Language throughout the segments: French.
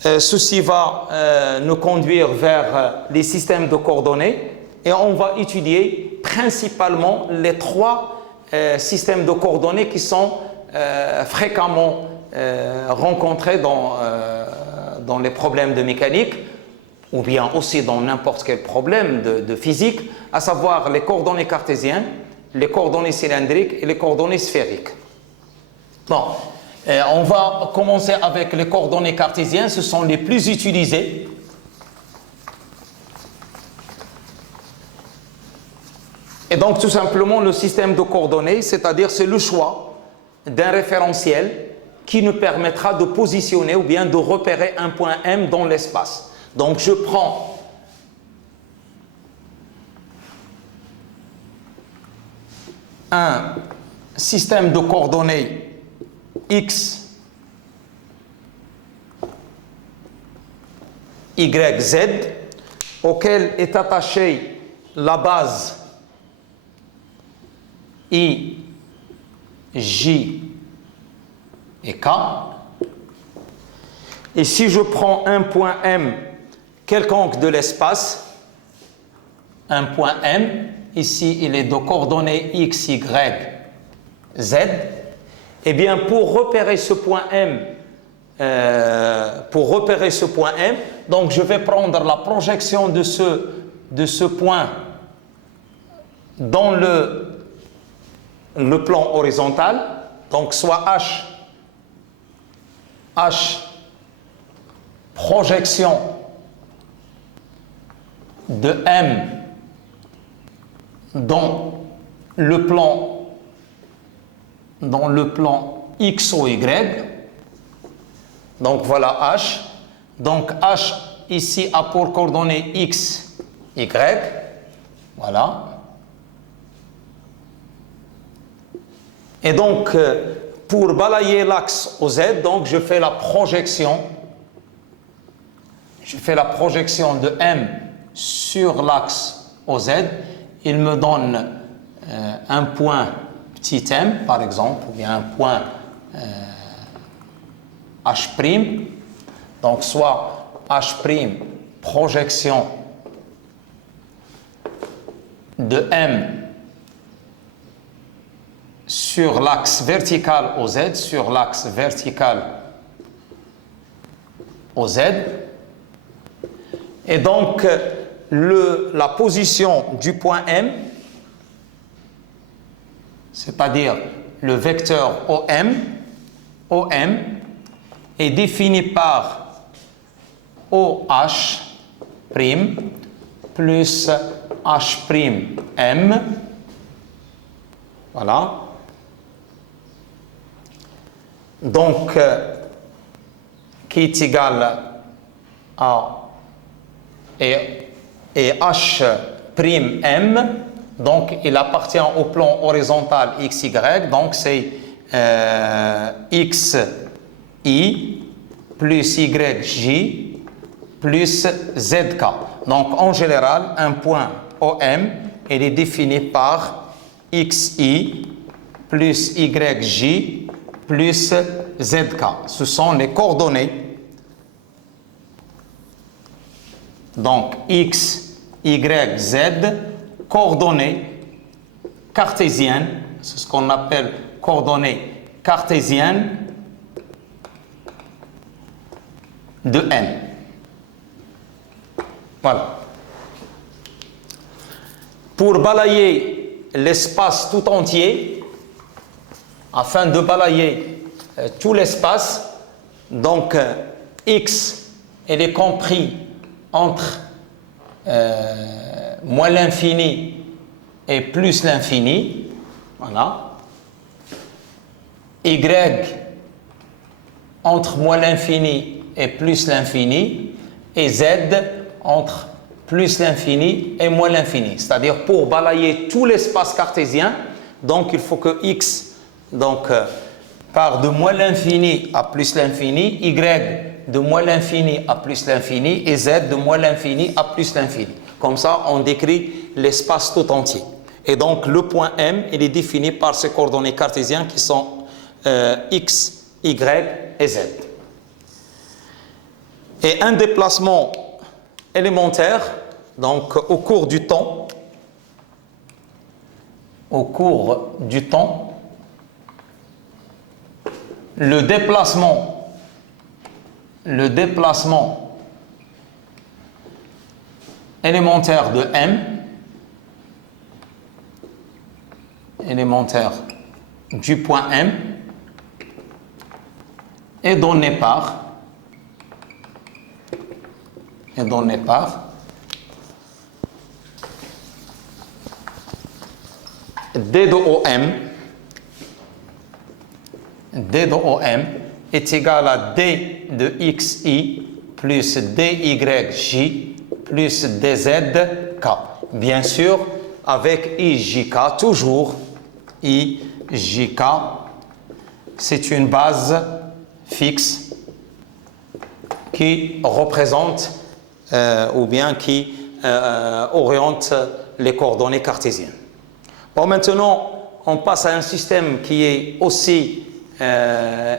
Ceci va nous conduire vers les systèmes de coordonnées et on va étudier principalement les trois systèmes de coordonnées qui sont fréquemment rencontrés dans les problèmes de mécanique ou bien aussi dans n'importe quel problème de physique, à savoir les coordonnées cartésiennes, les coordonnées cylindriques et les coordonnées sphériques. Bon, on va commencer avec les coordonnées cartésiennes, ce sont les plus utilisées. Et donc tout simplement le système de coordonnées, c'est-à-dire c'est le choix d'un référentiel qui nous permettra de positionner ou bien de repérer un point M dans l'espace. Donc je prends un système de coordonnées X, Y, Z, auquel est attachée la base I, J et K. Et si je prends un point M quelconque de l'espace, un point M, ici il est de coordonnées X, Y, Z, eh bien pour repérer ce point M, donc je vais prendre la projection de ce point dans le plan horizontal, donc soit H projection de M dans le plan X ou Y. Donc voilà H. Donc H ici a pour coordonnées X, Y. Voilà. Et donc pour balayer l'axe au Z, donc je fais la projection de M sur l'axe OZ, il me donne un point petit m par exemple, ou bien un point H', donc soit H' projection de M sur l'axe vertical OZ, sur l'axe vertical OZ. Et donc, la position du point M, c'est-à-dire le vecteur OM est défini par OH' plus H', voilà. Donc, qui est égal à et H', donc il appartient au plan horizontal XY, donc c'est XI plus YJ plus ZK. Donc en général, un point OM, il est défini par XI plus YJ plus ZK. Ce sont les coordonnées. Donc, X, Y, Z, coordonnées cartésiennes, c'est ce qu'on appelle coordonnées cartésiennes de N. Voilà. Pour balayer l'espace tout entier, afin de balayer tout l'espace, donc X, elle est compris entre moins l'infini et plus l'infini, voilà. Y entre moins l'infini et plus l'infini, et Z entre plus l'infini et moins l'infini. C'est-à-dire pour balayer tout l'espace cartésien, donc il faut que X part de moins l'infini à plus l'infini, Y de moins l'infini à plus l'infini et Z de moins l'infini à plus l'infini. Comme ça, on décrit l'espace tout entier. Et donc, le point M, il est défini par ces coordonnées cartésiennes qui sont X, Y et Z. Et un déplacement élémentaire, donc au cours du temps, le déplacement élémentaire de M, élémentaire du point M, est donné par D de OM, D de OM est égal à D de XI plus DYJ plus DZK. Bien sûr, avec IJK, toujours IJK, c'est une base fixe qui représente ou bien qui oriente les coordonnées cartésiennes. Bon, maintenant, on passe à un système qui est aussi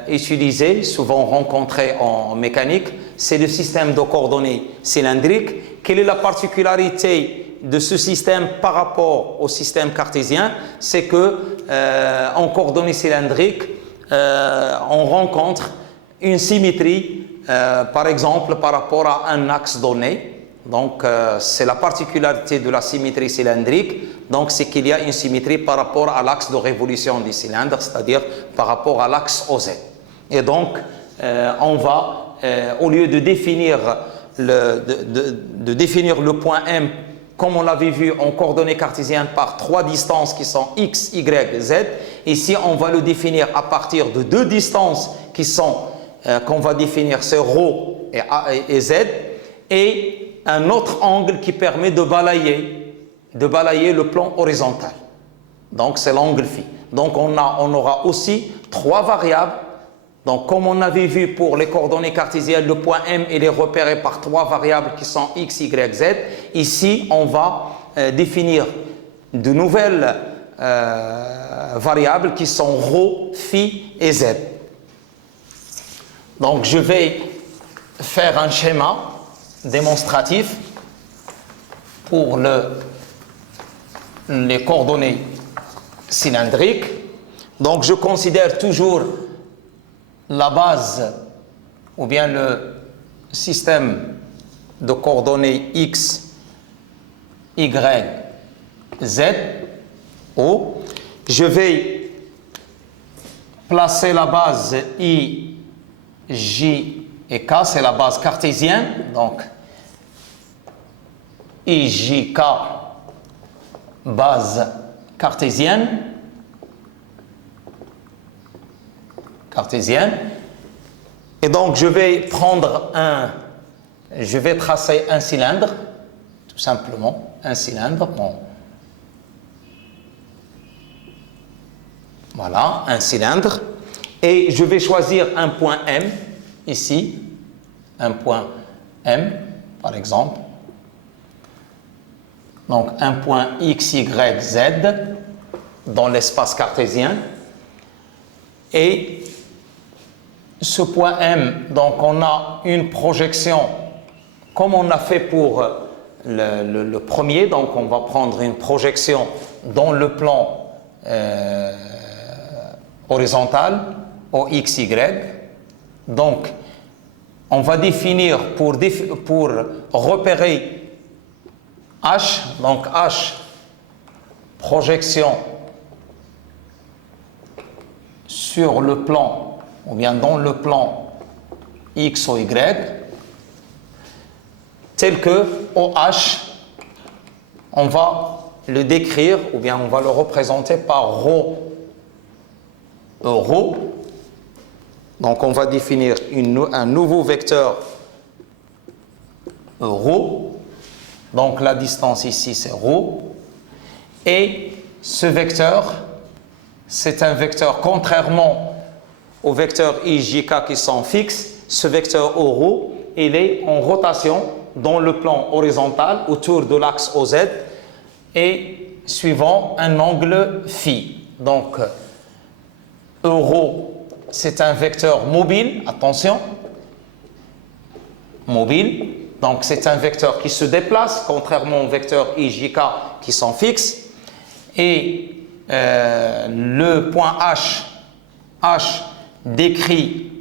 utilisé, souvent rencontré en mécanique, c'est le système de coordonnées cylindriques. Quelle est la particularité de ce système par rapport au système cartésien? C'est que en coordonnées cylindriques, on rencontre une symétrie, par exemple, par rapport à un axe donné. Donc, c'est la particularité de la symétrie cylindrique. Donc, c'est qu'il y a une symétrie par rapport à l'axe de révolution du cylindre, c'est-à-dire par rapport à l'axe OZ. Et donc, on va, au lieu de définir le point M, comme on l'avait vu en coordonnées cartésiennes par trois distances qui sont X, Y, Z, ici, on va le définir à partir de deux distances qui sont, qu'on va définir, c'est ρ et Z, et un autre angle qui permet de balayer le plan horizontal. Donc, c'est l'angle phi. Donc, on aura aussi trois variables. Donc, comme on avait vu pour les coordonnées cartésiennes, le point M, il est repéré par trois variables qui sont X, Y, Z. Ici, on va définir de nouvelles variables qui sont ρ, phi et Z. Donc, je vais faire un schéma démonstratif pour les coordonnées cylindriques. Donc, je considère toujours la base ou bien le système de coordonnées X, Y, Z, O. Je vais placer la base I, J et K, c'est la base cartésienne. Donc, IJK, base cartésienne. Et donc, je vais tracer un cylindre, tout simplement, un cylindre. Bon. Voilà, un cylindre. Et je vais choisir un point M, ici, un point M, par exemple. Donc, un point X, Y, Z dans l'espace cartésien. Et ce point M, donc on a une projection comme on a fait pour le premier. Donc, on va prendre une projection dans le plan horizontal au XY. Donc, on va définir pour repérer H, donc H, projection sur le plan, ou bien dans le plan X ou Y, tel que OH, on va le décrire, ou bien on va le représenter par ρ, ρ. Donc, on va définir un nouveau vecteur ρ. Donc, la distance ici, c'est ρ. Et ce vecteur, c'est un vecteur, contrairement aux vecteurs IJK qui sont fixes, ce vecteur ρ, il est en rotation dans le plan horizontal autour de l'axe OZ et suivant un angle phi. Donc, ρ, c'est un vecteur mobile, attention, mobile. Donc c'est un vecteur qui se déplace, contrairement aux vecteurs I, J, K qui sont fixes. Et le point H décrit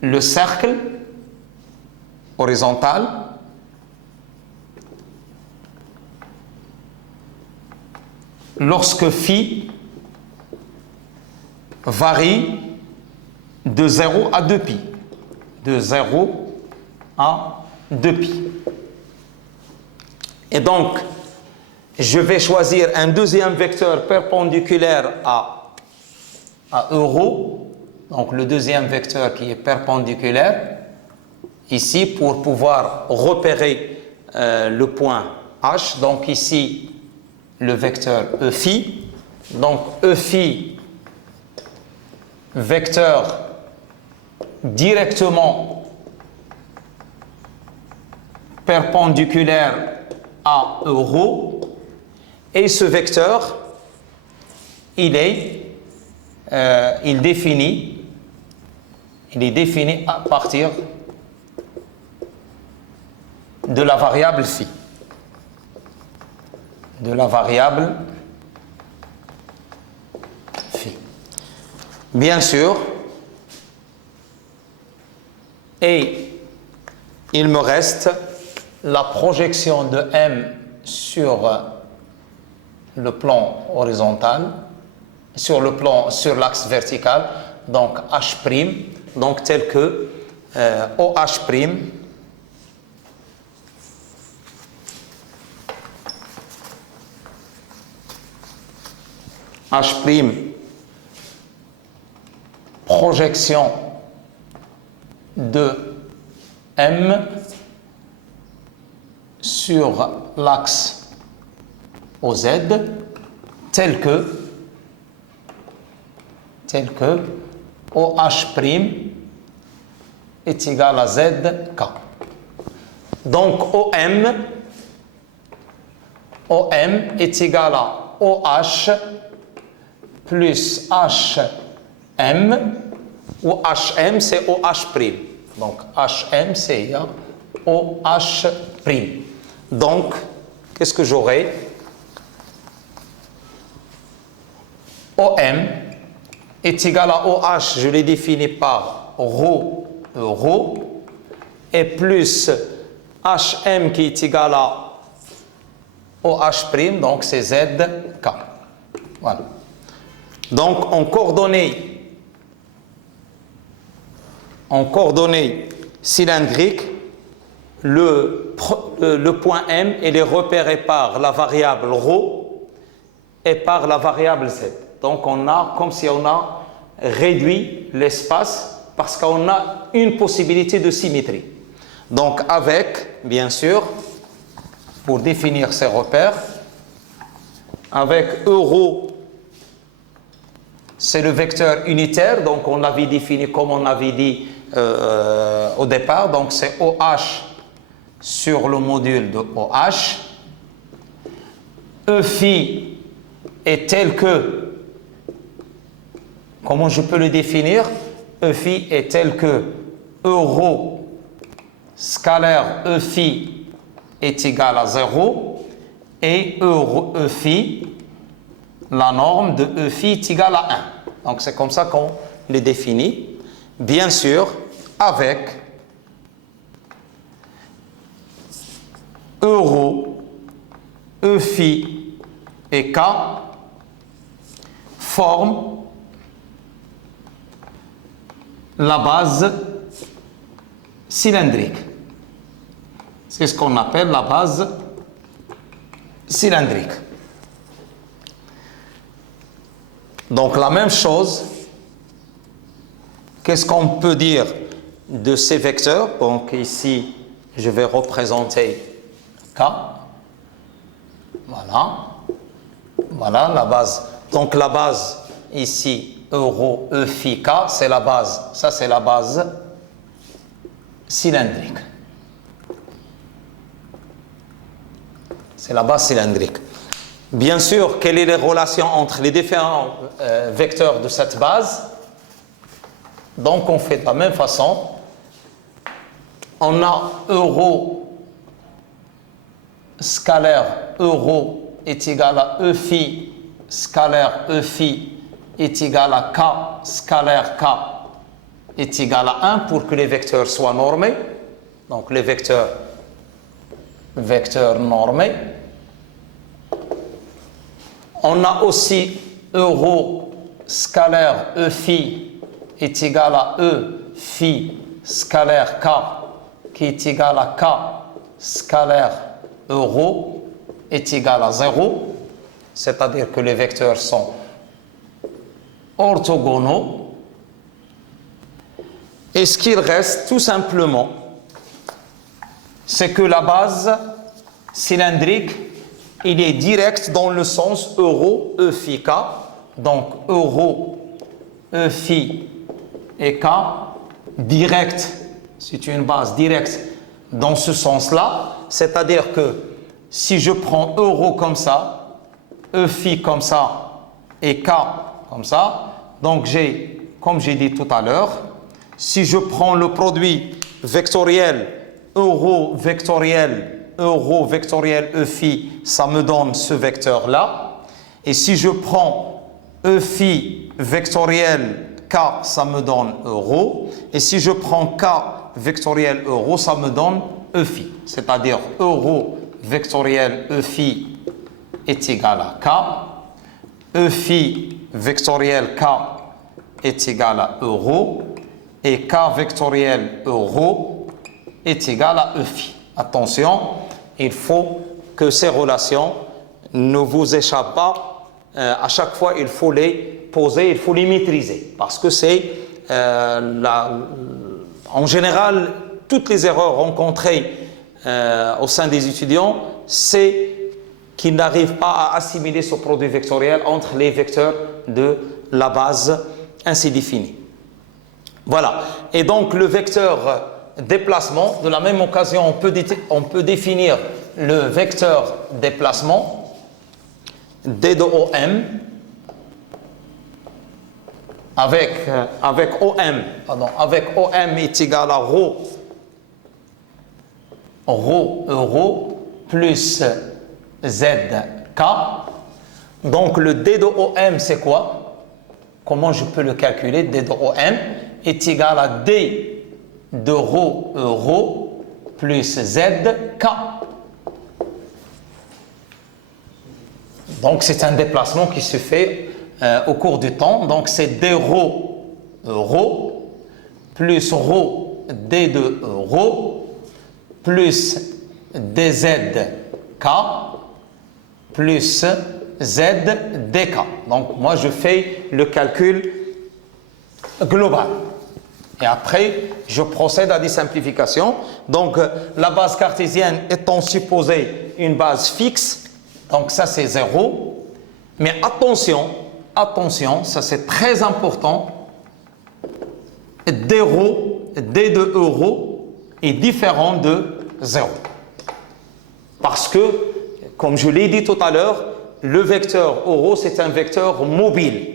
le cercle horizontal. Lorsque phi varie de 0 à 2π. De 0 à 2π. Et donc, je vais choisir un deuxième vecteur perpendiculaire à euro. Donc, le deuxième vecteur qui est perpendiculaire, ici, pour pouvoir repérer le point H. Donc, ici, le vecteur E phi. Donc, E phi, vecteur directement perpendiculaire à euro. Et ce vecteur, il est défini à partir de la variable phi. Bien sûr. Et il me reste la projection de M sur le plan horizontal, sur l'axe vertical, donc H', donc tel que OH', H', projection de M sur l'axe OZ tel que OH' est égal à ZK. Donc OM est égal à OH plus HM, ou HM c'est OH'. Donc HM c'est OH'. Donc, qu'est-ce que j'aurai? OM est égal à OH, je l'ai défini par ρ, et plus HM qui est égal à OH', donc c'est ZK. Voilà. Donc, en coordonnées cylindriques, le point M il est repéré par la variable ρ et par la variable Z. Donc on a comme si on a réduit l'espace parce qu'on a une possibilité de symétrie. Donc avec, bien sûr, pour définir ces repères, avec euro, c'est le vecteur unitaire, donc on l'avait défini comme on avait dit au départ, donc c'est OH sur le module de OH. E phi est tel que, comment je peux le définir? E phi est tel que euro scalaire E phi est égal à 0 et E phi, la norme de E phi est égale à 1. Donc c'est comme ça qu'on le définit. Bien sûr, avec euro, E phi et K forment la base cylindrique. C'est ce qu'on appelle la base cylindrique. Donc la même chose, qu'est-ce qu'on peut dire de ces vecteurs? Donc ici, je vais représenter K. Voilà la base. Donc la base ici, euro, E phi K, c'est la base. Ça, c'est la base cylindrique. C'est la base cylindrique. Bien sûr, quelles sont les relations entre les différents vecteurs de cette base? Donc, on fait de la même façon. On a euro scalaire euro est égal à E phi scalaire E phi est égal à K scalaire K est égal à 1 pour que les vecteurs soient normés. Donc les vecteurs normés. On a aussi euro scalaire E phi est égal à E phi scalaire K qui est égal à K scalaire euro est égal à 0, c'est-à-dire que les vecteurs sont orthogonaux. Et ce qu'il reste tout simplement, c'est que la base cylindrique, il est direct dans le sens euro E phi K. Donc euro E phi et K direct, c'est une base directe dans ce sens-là. C'est-à-dire que si je prends euro comme ça, E phi comme ça et K comme ça, donc j'ai, comme j'ai dit tout à l'heure, si je prends le produit vectoriel euro vectoriel E phi, ça me donne ce vecteur-là. Et si je prends E phi vectoriel K, ça me donne euro. Et si je prends K vectoriel euro, ça me donne E phi. C'est-à-dire euro vectoriel E phi est égal à K. E phi vectoriel K est égal à euro. Et K vectoriel euro est égal à E phi. Attention, il faut que ces relations ne vous échappent pas. À chaque fois, il faut les poser, il faut les maîtriser. Parce que c'est, en général, toutes les erreurs rencontrées au sein des étudiants, c'est qu'ils n'arrivent pas à assimiler ce produit vectoriel entre les vecteurs de la base ainsi définie. Voilà. Et donc, le vecteur déplacement, de la même occasion, on peut définir le vecteur déplacement D de OM avec OM est égal à rho euro plus ZK. Donc le D de OM c'est quoi? Comment je peux le calculer? D de OM est égal à D de rho euro plus ZK. Donc c'est un déplacement qui se fait au cours du temps. Donc c'est D rho euro plus rho D de euro plus DZK plus ZDK. Donc moi je fais le calcul global. Et après, je procède à des simplifications. Donc la base cartésienne étant supposée une base fixe, donc ça c'est 0. Mais attention, ça c'est très important. D de euro est différent de 0. Parce que, comme je l'ai dit tout à l'heure, le vecteur euro c'est un vecteur mobile.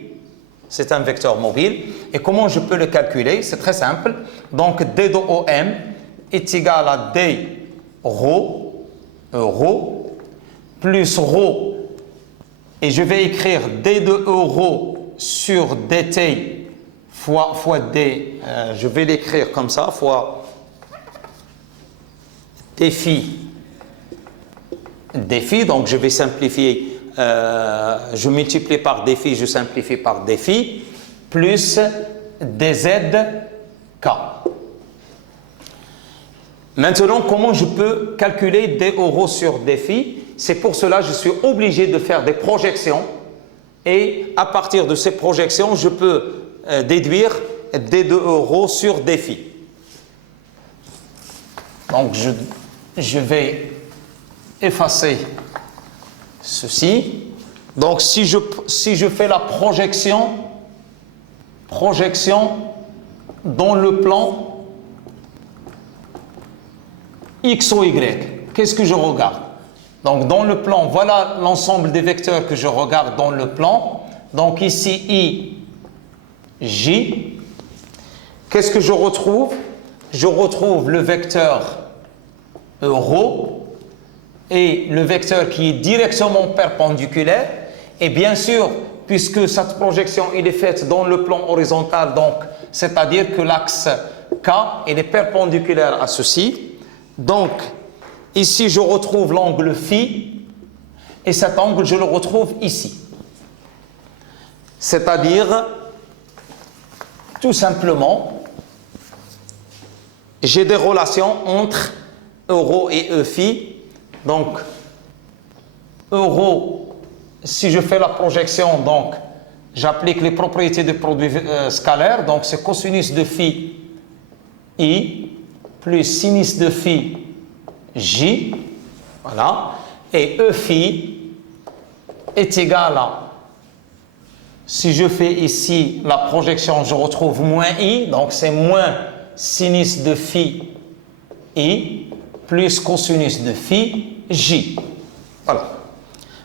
C'est un vecteur mobile. Et comment je peux le calculer? C'est très simple. Donc D de OM est égal à D rho euro plus rho, et je vais écrire D de euro sur dt fois D, je vais l'écrire comme ça, fois défi, donc je vais simplifier, je multiplie par défi, je simplifie par défi, plus DZK. Maintenant, comment je peux calculer D euro sur défi? C'est pour cela que je suis obligé de faire des projections, et à partir de ces projections, je peux déduire D de euro sur défi. Donc je vais effacer ceci. Donc si je fais la projection dans le plan X ou Y, qu'est-ce que je regarde? Donc dans le plan, voilà l'ensemble des vecteurs que je regarde dans le plan. Donc ici I, J. Qu'est-ce que je retrouve? je retrouve le vecteur ρ et le vecteur qui est directement perpendiculaire. Et bien sûr, puisque cette projection il est faite dans le plan horizontal, donc c'est-à-dire que l'axe K il est perpendiculaire à ceci. Donc ici je retrouve l'angle phi et cet angle je le retrouve ici. C'est-à-dire tout simplement j'ai des relations entre ρ et E phi. Donc ρ, si je fais la projection, donc j'applique les propriétés de produit scalaire, donc c'est cosinus de phi I plus sinus de phi J, voilà, et E phi est égal à, si je fais ici la projection, je retrouve moins I, donc c'est moins sinus de phi I plus cosinus de phi J. Voilà.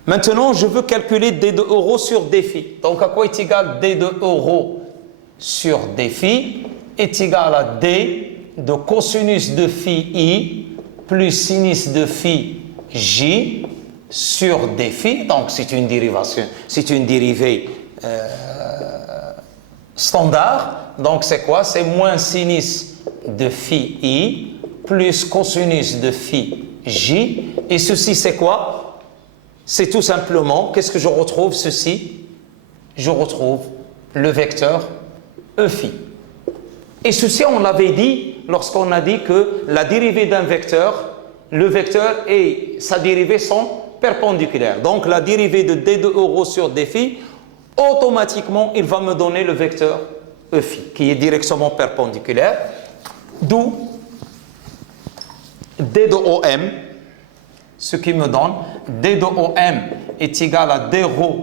Maintenant, je veux calculer d de ρ sur d phi. Donc, à quoi est égal d de ρ sur d phi est égal à d de cosinus de phi I plus sinus de phi J sur d phi. Donc, c'est une dérivation, c'est une dérivée standard. Donc, c'est quoi? C'est moins sinus de phi I plus cosinus de phi J. Et ceci, c'est quoi? C'est tout simplement, qu'est-ce que je retrouve ceci? Je retrouve le vecteur E phi. Et ceci, on l'avait dit lorsqu'on a dit que la dérivée d'un vecteur, le vecteur et sa dérivée sont perpendiculaires. Donc, la dérivée de d de ρ sur d phi, automatiquement, il va me donner le vecteur E phi, qui est directement perpendiculaire. D'où d de OM, ce qui me donne d de OM est égal à d ρ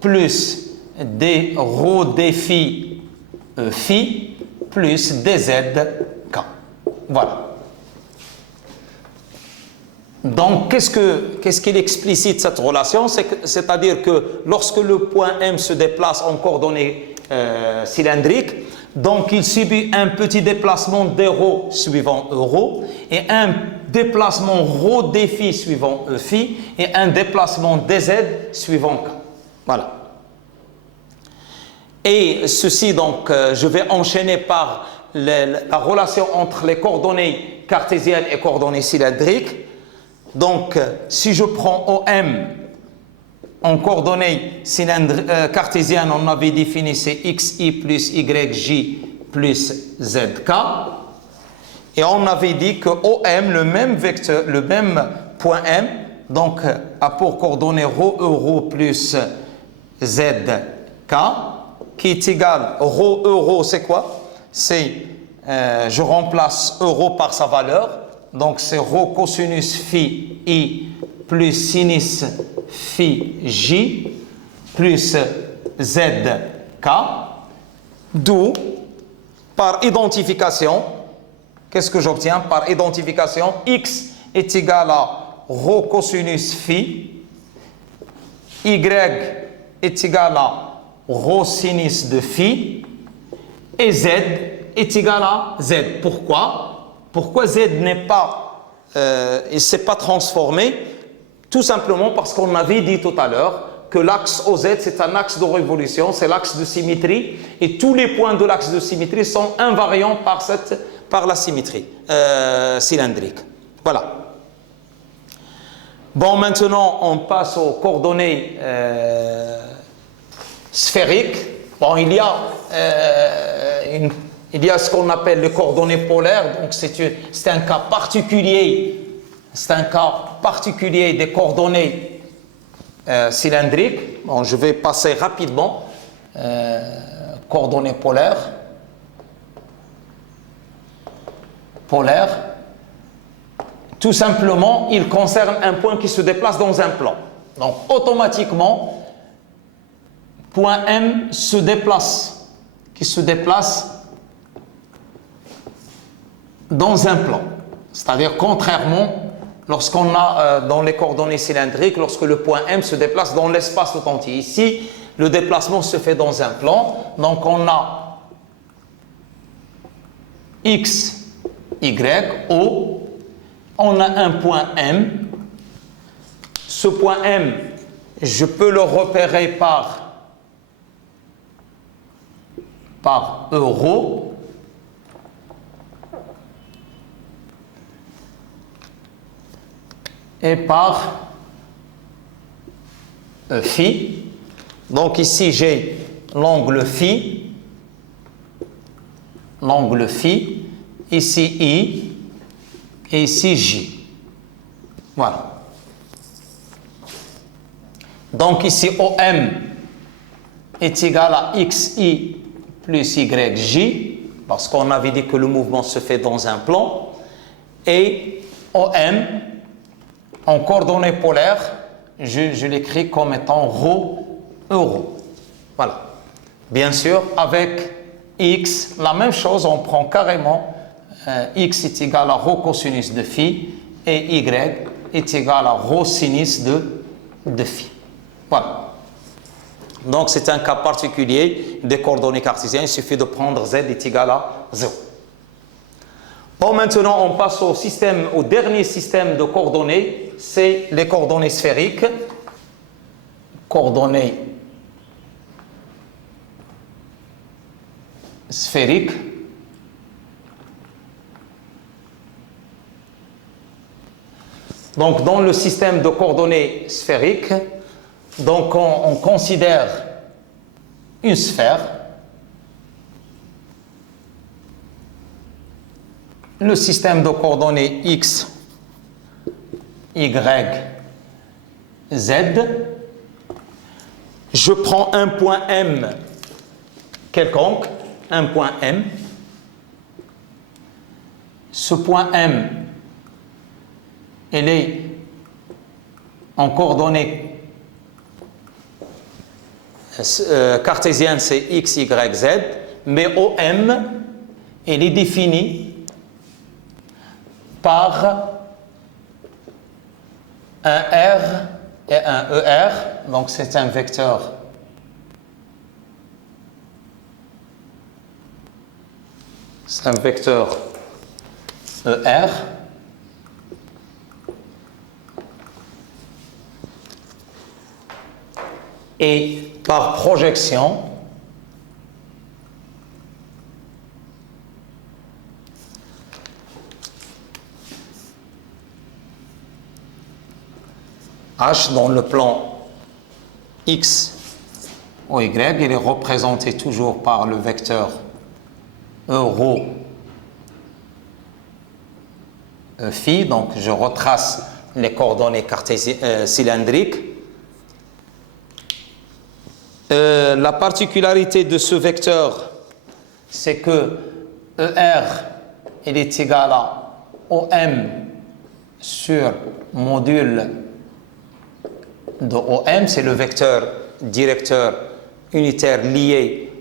plus d ρ d phi E phi plus dz k. Voilà. Donc, qu'est-ce qu'il explicite cette relation? C'est-à-dire que lorsque le point M se déplace en coordonnées cylindriques, donc il subit un petit déplacement dρ suivant ρ et un déplacement ρ d phi suivant E phi et un déplacement dz suivant k. Voilà. Et ceci, donc, je vais enchaîner par la relation entre les coordonnées cartésiennes et coordonnées cylindriques. Donc, si je prends OM en coordonnées cartésiennes, on avait défini c'est xi plus yj plus zk. Et on avait dit que OM, le même vecteur, le même point M, donc a pour coordonnées ρ plus zk, qui est égal ρ, c'est quoi? C'est, je remplace euro par sa valeur. Donc, c'est ρ cosinus phi I plus sinus phi J plus ZK. D'où, par identification, qu'est-ce que j'obtiens? Par identification, X est égal à ρ cosinus phi, Y est égal à ρ sinus de phi, et Z est égal à Z. Pourquoi? Pourquoi Z n'est pas, il ne s'est pas transformé? Tout simplement parce qu'on avait dit tout à l'heure que l'axe OZ, c'est un axe de révolution, c'est l'axe de symétrie, et tous les points de l'axe de symétrie sont invariants par la symétrie cylindrique. Voilà. Bon, maintenant, on passe aux coordonnées sphériques. Bon, il y a ce qu'on appelle les coordonnées polaires, donc c'est un cas particulier, des coordonnées cylindriques. Bon, je vais passer rapidement. Coordonnées polaires. Tout simplement, il concerne un point qui se déplace dans un plan. Donc, automatiquement, point M se déplace dans un plan. C'est-à-dire, contrairement, lorsqu'on a dans les coordonnées cylindriques, lorsque le point M se déplace dans l'espace tout entier. Ici, le déplacement se fait dans un plan. Donc, on a X, Y, O. On a un point M. Ce point M, je peux le repérer par euro. Et par phi. Donc ici j'ai l'angle phi, ici I et ici J. Voilà. Donc ici OM est égal à XI plus YJ, parce qu'on avait dit que le mouvement se fait dans un plan, et OM en coordonnées polaires, je l'écris comme étant ρ euro. Voilà. Bien sûr, avec X, la même chose, on prend carrément X est égal à ρ cosinus de phi et Y est égal à ρ sinus de phi. Voilà. Donc, c'est un cas particulier des coordonnées cartésiennes. Il suffit de prendre Z est égal à 0. Bon, maintenant, on passe au dernier système de coordonnées, c'est les coordonnées sphériques. Coordonnées sphériques. Donc, dans le système de coordonnées sphériques, donc on considère une sphère. Le système de coordonnées X, Y, Z. Je prends un point M quelconque, un point M. Ce point M, il est en coordonnées cartésienne, c'est X, Y, Z, mais OM, il est défini par un R et un ER, donc c'est un vecteur ER. Et par projection, H dans le plan X ou Y, il est représenté toujours par le vecteur euro phi, donc je retrace les coordonnées cylindriques. La particularité de ce vecteur, c'est que ER il est égal à OM sur module de OM, c'est le vecteur directeur unitaire lié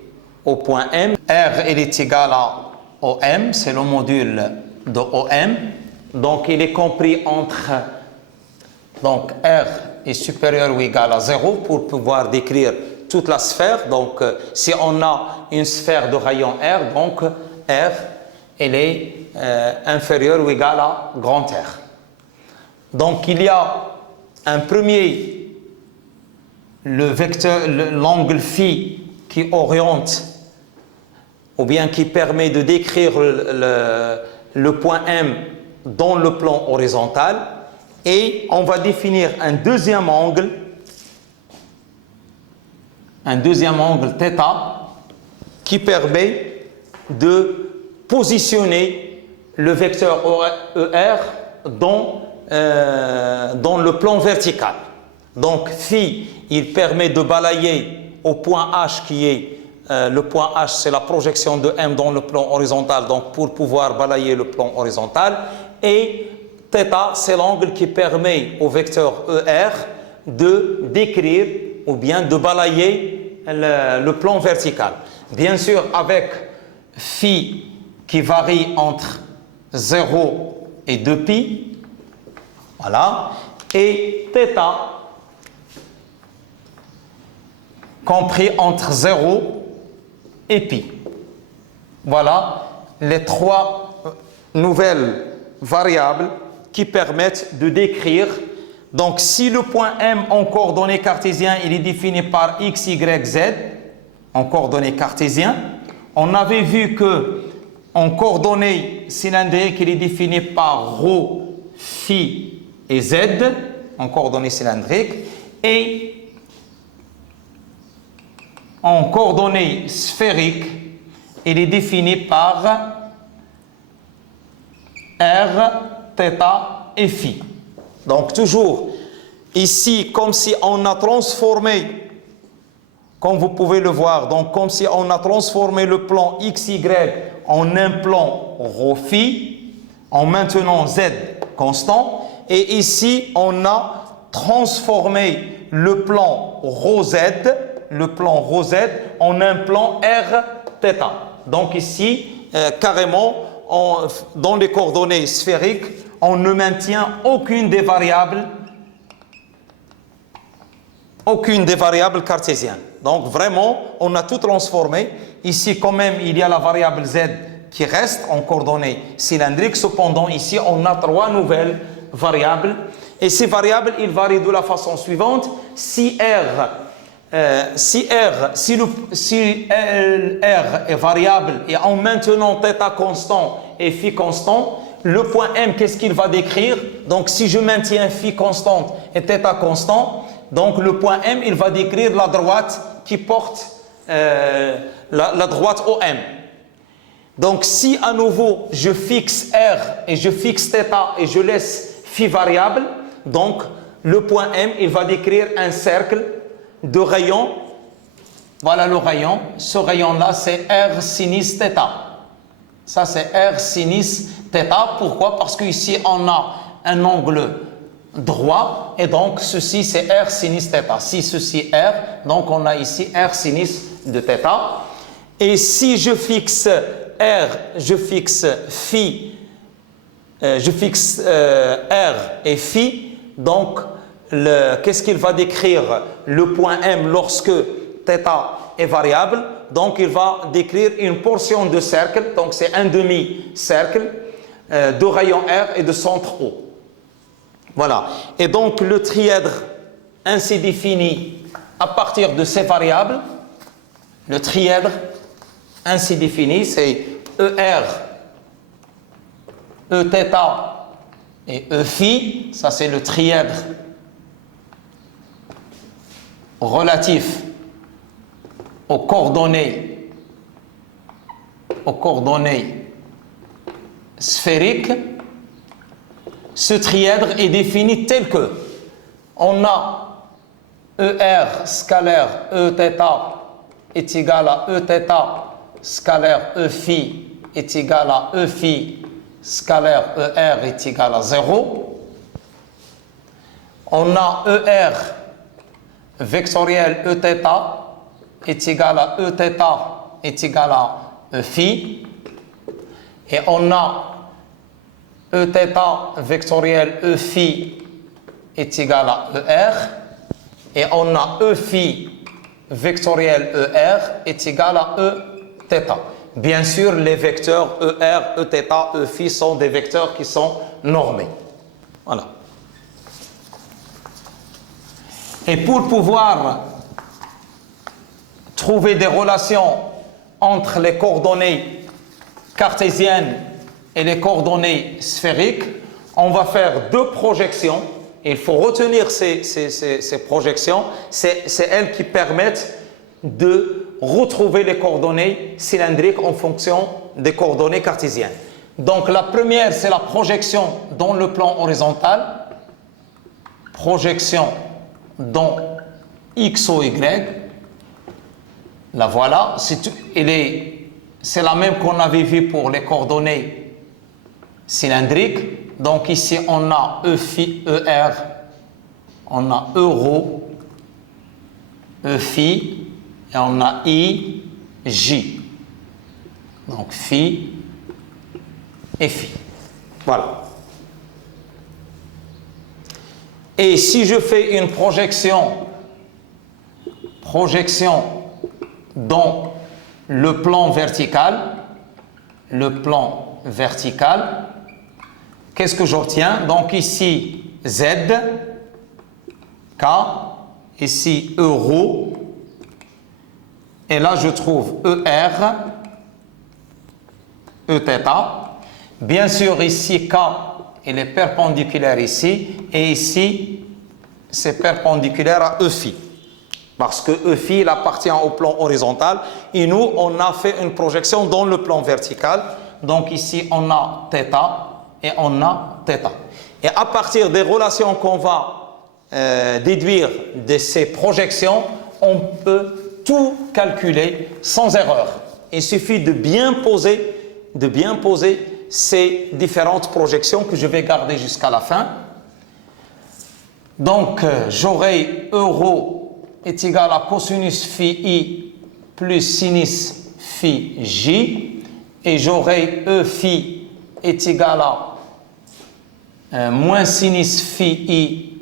au point M. R il est égal à OM, c'est le module de OM, donc il est compris entre, donc R est supérieur ou égal à 0 pour pouvoir décrire toute la sphère. Donc si on a une sphère de rayon R, donc R elle est inférieur ou égal à grand R. Donc il y a un premier, le vecteur, l'angle phi qui oriente ou bien qui permet de décrire le point M dans le plan horizontal, et on va définir un deuxième angle θ qui permet de positionner le vecteur ER dans le plan vertical. Donc phi, il permet de balayer au point H qui est le point H, c'est la projection de M dans le plan horizontal, donc pour pouvoir balayer le plan horizontal, et θ, c'est l'angle qui permet au vecteur ER de décrire ou bien de balayer le plan vertical. Bien sûr, avec phi qui varie entre 0 et 2π, voilà, et θ compris entre 0 et π. Voilà les trois nouvelles variables qui permettent de décrire. Donc, si le point M en coordonnées cartésiennes, il est défini par x, y, z, en coordonnées cartésiennes, on avait vu que en coordonnées cylindriques, il est défini par ρ, φ et z, en coordonnées cylindriques, et en coordonnées sphériques, il est défini par r, θ et φ. Donc toujours ici, comme si on a transformé, comme vous pouvez le voir, donc comme si on a transformé le plan XY en un plan ρ-φ, en maintenant Z constant, et ici on a transformé le plan ρz, en un plan r-θ. Donc ici, carrément, dans les coordonnées sphériques, on ne maintient aucune des variables cartésiennes. Donc vraiment, on a tout transformé. Ici, quand même, il y a la variable z qui reste en coordonnées cylindriques. Cependant, ici, on a trois nouvelles variables. Et ces variables, ils varient de la façon suivante. Si R est variable et en maintenant θ constant et φ constant, le point M, qu'est-ce qu'il va décrire? Donc, si je maintiens φ constante et θ constant, donc le point M, il va décrire la droite qui porte la droite OM. Donc, si à nouveau, je fixe R et je fixe θ et je laisse φ variable, donc le point M, il va décrire un cercle de rayons. Voilà le rayon. Ce rayon-là, c'est R sinus θ. Ça, c'est R sinus θ. Pourquoi? Parce qu'ici, on a un angle droit et donc ceci, c'est R sinus θ. Si ceci R, donc on a ici R sinus de θ. Et si je fixe R, je fixe phi, R et phi, donc qu'est-ce qu'il va décrire le point M lorsque θ est variable? Donc il va décrire une portion de cercle, donc c'est un demi-cercle de rayon R et de centre O. Voilà. Et donc le trièdre ainsi défini à partir de ces variables, le trièdre ainsi défini, c'est ER, Eθ et Eφ. Ça, c'est le trièdre relatif aux coordonnées sphériques. Ce trièdre est défini tel que on a ER scalaire Eθ est égal à Eθ scalaire Eφ est égal à Eφ scalaire ER est égal à 0. On a ER vectoriel Eθ est égal à Eθ est égal à Eφ. Et on a Eθ vectoriel Eφ est égal à ER. Et on a Eφ vectoriel ER est égal à Eθ. Bien sûr, les vecteurs ER, Eθ, Eφ sont des vecteurs qui sont normés. Voilà. Et pour pouvoir trouver des relations entre les coordonnées cartésiennes et les coordonnées sphériques, on va faire deux projections. Il faut retenir ces projections. C'est elles qui permettent de retrouver les coordonnées cylindriques en fonction des coordonnées cartésiennes. Donc la première, c'est la projection dans le plan horizontal. Projection dans X ou Y. La voilà. C'est la même qu'on avait vue pour les coordonnées cylindriques. Donc ici, on a Eφ, ER, on a Eρ, Eφ, et on a I, J. Donc phi et phi. Voilà. Et si je fais une projection dans le plan vertical, le plan vertical, qu'est-ce que j'obtiens? Donc ici, Z, K, ici, euro, et là, je trouve ER, Eθ. Bien sûr, ici, K, il est perpendiculaire ici, et ici, c'est perpendiculaire à Eφ. Parce que Eφ, il appartient au plan horizontal, et nous, on a fait une projection dans le plan vertical. Donc ici, on a θ, et on a θ. Et à partir des relations qu'on va déduire de ces projections, on peut tout calculer sans erreur. Il suffit de bien poser ces différentes projections que je vais garder jusqu'à la fin. Donc, j'aurai euro est égal à cosinus phi i plus sinus phi j, et j'aurai e phi est égal à moins sinus phi i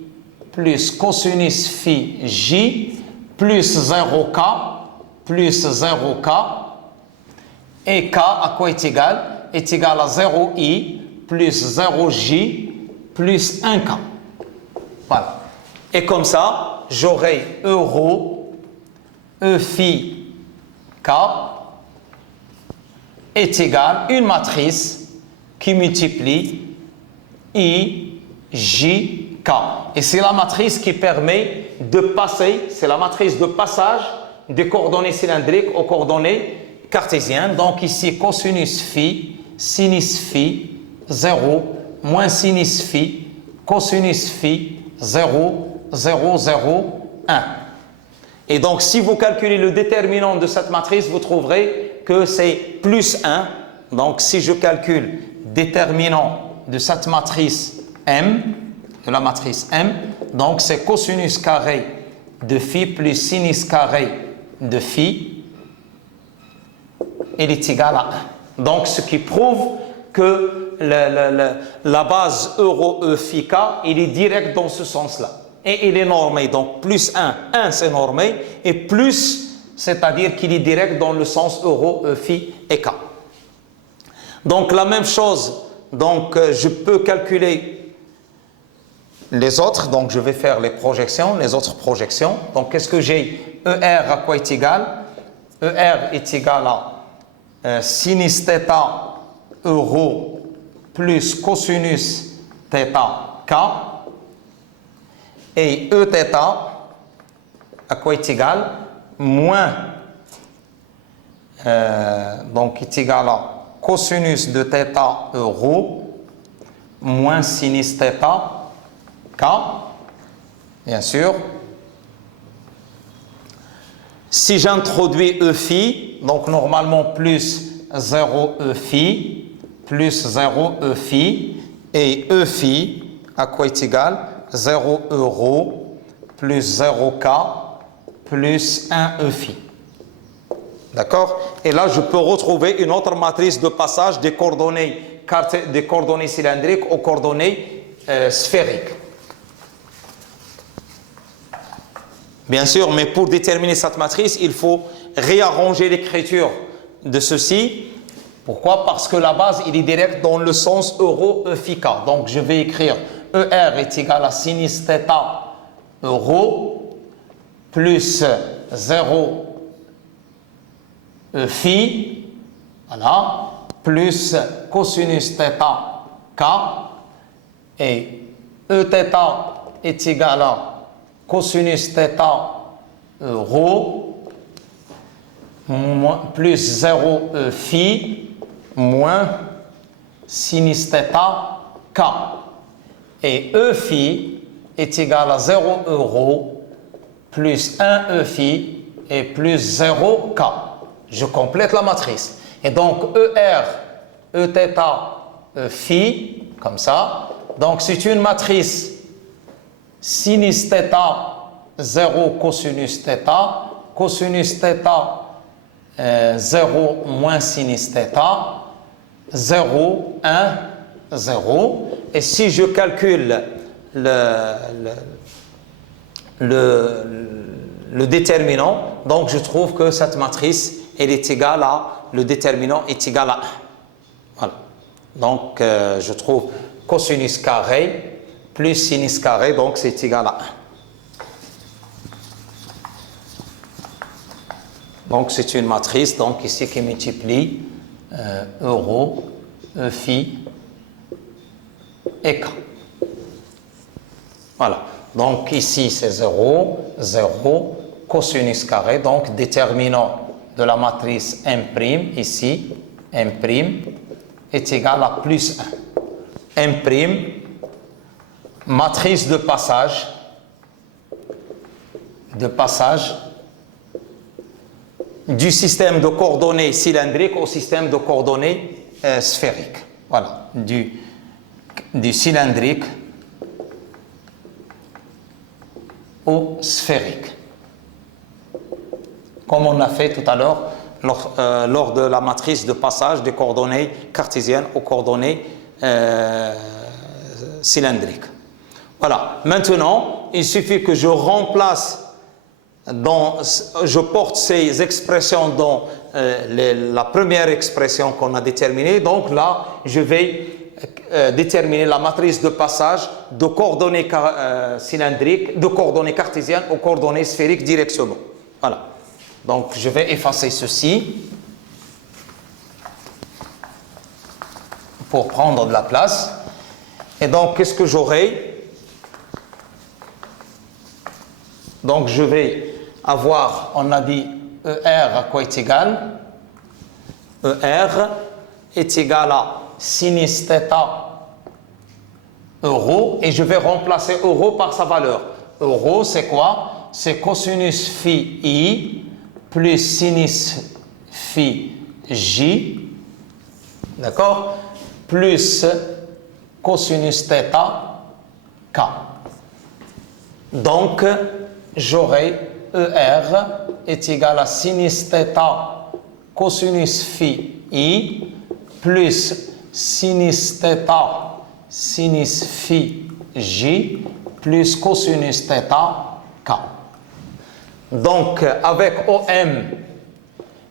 plus cosinus phi j plus 0k et k à quoi est égal? Est égal à 0i plus 0j plus 1k. Voilà. Et comme ça, j'aurai euro e phi k est égal à une matrice qui multiplie i, j, k. Et c'est la matrice qui permet de passer, c'est la matrice de passage des coordonnées cylindriques aux coordonnées cartésiennes. Donc ici, cosinus phi, sinus phi, 0, moins sinus phi, cosinus phi, 0, 0, 0, 1. Et donc, si vous calculez le déterminant de cette matrice, vous trouverez que c'est plus 1. Donc, si je calcule déterminant de cette matrice M, de la matrice M, donc c'est cosinus carré de phi plus sinus carré de phi, il est égal à 1. Donc, ce qui prouve que la base euro e phi k, il est direct dans ce sens-là. Et il est normé. Donc, plus 1 c'est normé. Et plus, c'est-à-dire qu'il est direct dans le sens euro e phi et k. Donc, la même chose. Donc, je peux calculer les autres. Donc, je vais faire les projections, les autres projections. Donc, qu'est-ce que j'ai? ER à quoi est égal? ER est égal à sinus θ euro plus cosinus θ k, et Eθ à quoi est égal? Moins, donc est égal à cosinus de θ euro moins sinus θ k, bien sûr. Si j'introduis E phi, donc normalement plus 0 E phi, plus 0 E phi, et E phi à quoi est égal? 0 euro plus 0k plus 1 E phi. D'accord? Et là, je peux retrouver une autre matrice de passage des coordonnées cylindriques aux coordonnées sphériques. Bien sûr, mais pour déterminer cette matrice, il faut réarranger l'écriture de ceci. Pourquoi? Parce que la base, il est direct dans le sens euro e phi k. Donc, je vais écrire ER est égal à sinus θ euro plus 0 E phi, voilà, plus cosinus θ k, et Eθ est égal à cosinus θ euro plus 0 E phi moins sinus θ k. Et E phi est égal à 0 euro plus 1 E phi et plus 0 k. Je complète la matrice. Et donc ER, Eθ, E phi, comme ça. Donc c'est une matrice sinus θ 0 cosinus θ, cosinus θ 0 moins sinus θ, 0, 1, 0. Et si je calcule le déterminant, donc je trouve que cette matrice, elle est égale à, le déterminant est égal à 1. Voilà. Donc, je trouve cosinus carré plus sinus carré, donc c'est égal à 1. Donc, c'est une matrice, donc ici, qui multiplie euro, e phi et k. Voilà. Donc, ici, c'est 0, 0, cosinus carré. Donc, déterminant de la matrice M', ici, M' est égal à plus 1. M', matrice de passage du système de coordonnées cylindriques au système de coordonnées sphériques. Voilà, du cylindrique au sphérique. Comme on a fait tout à l'heure lors de la matrice de passage des coordonnées cartésiennes aux coordonnées cylindriques. Voilà. Maintenant, il suffit que je remplace je porte ces expressions dans la première expression qu'on a déterminée. Donc là, je vais déterminer la matrice de passage de coordonnées cylindriques, de coordonnées cartésiennes aux coordonnées sphériques directionnelles. Voilà. Donc, je vais effacer ceci pour prendre de la place. Et donc, qu'est-ce que j'aurai? Donc, je vais avoir, on a dit ER à quoi est égal? ER est égal à sinus θ euro, et je vais remplacer euro par sa valeur. Euro, c'est quoi? C'est cosinus phi i plus sinus phi j, d'accord? Plus cosinus θ k. Donc, j'aurai ER est égal à sinus θ cosinus phi i plus sinus θ sinus phi j plus cosinus θ k. Donc, avec OM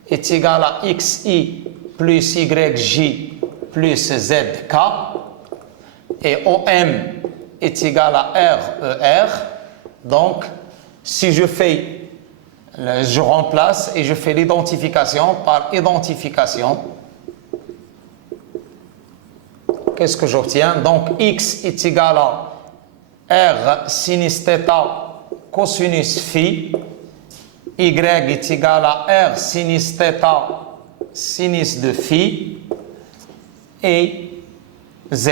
est égal à xi plus yj plus zk, et OM est égal à RER. Donc, si je remplace et je fais l'identification par identification, qu'est-ce que j'obtiens? Donc, x est égal à R sinus θ cosinus phi, y est égal à R sinus θ sinus de phi, et z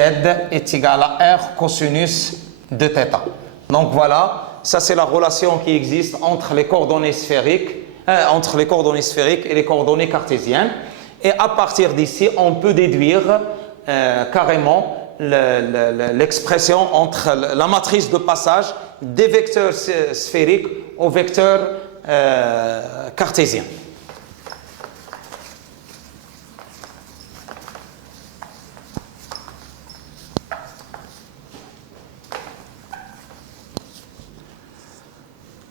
est égal à R cosinus de θ. Donc voilà, ça c'est la relation qui existe entre les coordonnées sphériques, et les coordonnées cartésiennes. Et à partir d'ici, on peut déduire carrément l'expression entre la matrice de passage des vecteurs sphériques aux vecteurs cartésiens.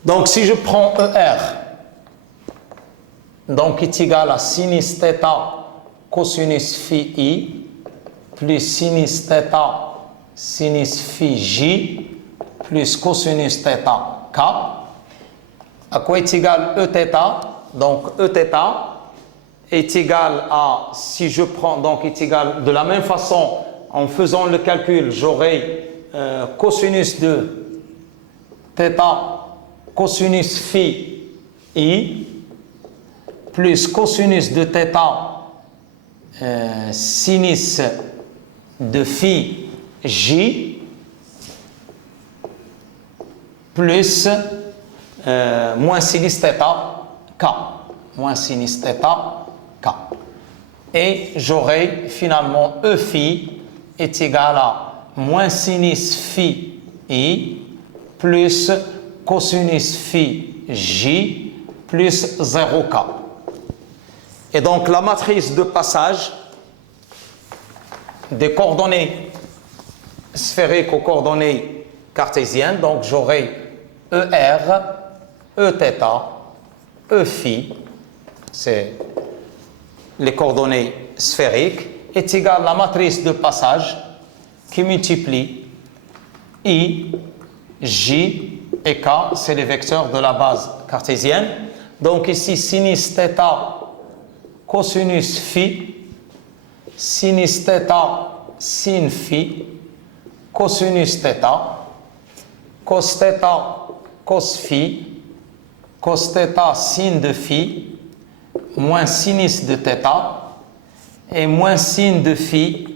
Donc, si je prends ER, donc est égal à sinus θ cosinus phi i plus sinus θ sinus phi j plus cosinus θ k, à quoi est égal Eθ? Donc, Eθ est égal à, si je prends, donc est égal de la même façon, en faisant le calcul, j'aurai cosinus de θ cosinus phi i plus cosinus de θ sinus de phi j plus moins sinus θ k, moins sinus θ k. Et j'aurai finalement E phi est égal à moins sinus phi i plus cosinus phi j plus 0k. Et donc la matrice de passage des coordonnées sphériques aux coordonnées cartésiennes, donc j'aurai ER, Eθ, E phi, c'est les coordonnées sphériques, est égal à la matrice de passage qui multiplie I, J et K, c'est les vecteurs de la base cartésienne. Donc ici, sinus θ, cosinus phi, sinus θ, sin phi, cosinus θ, cos θ, cos phi, cos θ, sin de phi, moins sinus de θ, et moins sin de phi,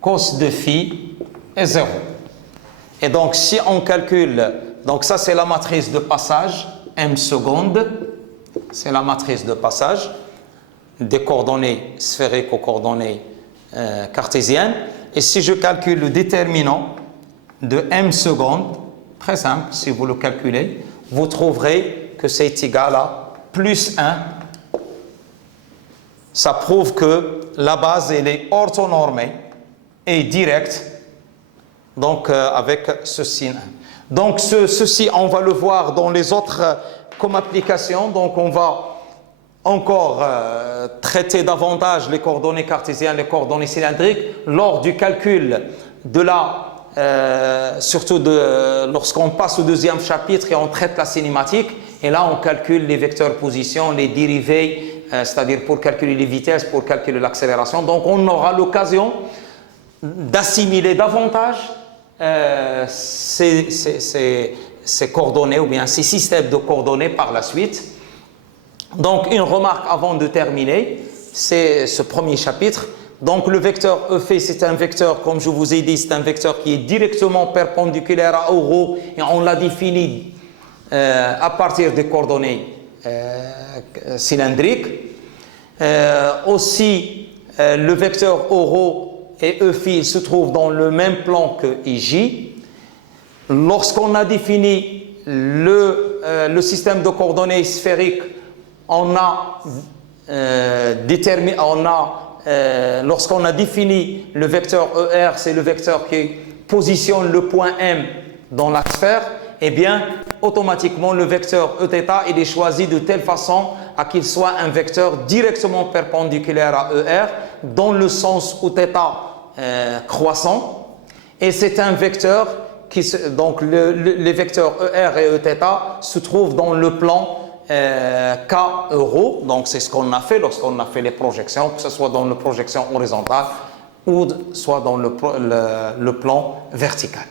cos de phi, est 0. Et donc, si on calcule, donc ça c'est la matrice de passage, m seconde, c'est la matrice de passage des coordonnées sphériques aux coordonnées cartésiennes. Et si je calcule le déterminant de m seconde, très simple, si vous le calculez, vous trouverez que c'est égal à plus 1. Ça prouve que la base, elle est orthonormée et directe, donc avec ce signe. Donc ceci, on va le voir dans les autres comme application. Donc on va encore traiter davantage les coordonnées cartésiennes, les coordonnées cylindriques lors du calcul de la, surtout lorsqu'on passe au deuxième chapitre et on traite la cinématique. Et là, on calcule les vecteurs position, les dérivés, c'est-à-dire pour calculer les vitesses, pour calculer l'accélération. Donc on aura l'occasion d'assimiler davantage ces coordonnées ou bien ces systèmes de coordonnées par la suite. Donc une remarque avant de terminer, c'est ce premier chapitre. Donc le vecteur EF, c'est un vecteur, comme je vous ai dit, c'est un vecteur qui est directement perpendiculaire à ρ et on l'a défini à partir des coordonnées cylindriques. Aussi, le vecteur ρ et EφI se trouvent dans le même plan que EJ. Lorsqu'on a défini le système de coordonnées sphériques, on a lorsqu'on a défini le vecteur ER, c'est le vecteur qui positionne le point M dans la sphère, eh bien, automatiquement, le vecteur Eθ, il est choisi de telle façon à qu'il soit un vecteur directement perpendiculaire à ER, dans le sens où θ croissant. Et c'est un vecteur donc les vecteurs ER et Eθ se trouvent dans le plan K euro. Donc c'est ce qu'on a fait lorsqu'on a fait les projections, que ce soit dans la projection horizontale ou soit dans le plan vertical.